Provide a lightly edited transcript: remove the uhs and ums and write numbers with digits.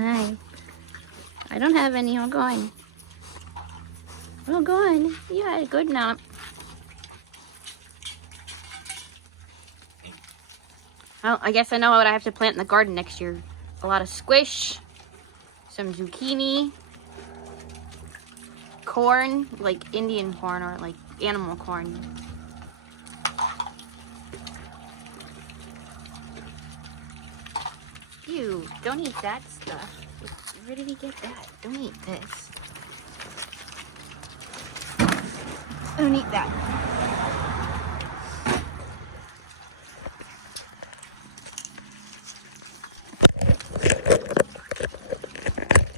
Hi. I don't have any. I'll go on. I'll go on. You had a good nap. Well, I guess I know what I have to plant in the garden next year. A lot of squish, some zucchini, corn, like Indian corn or like animal corn. Ew, don't eat that stuff. Where did he get that? Don't eat this. Don't eat that.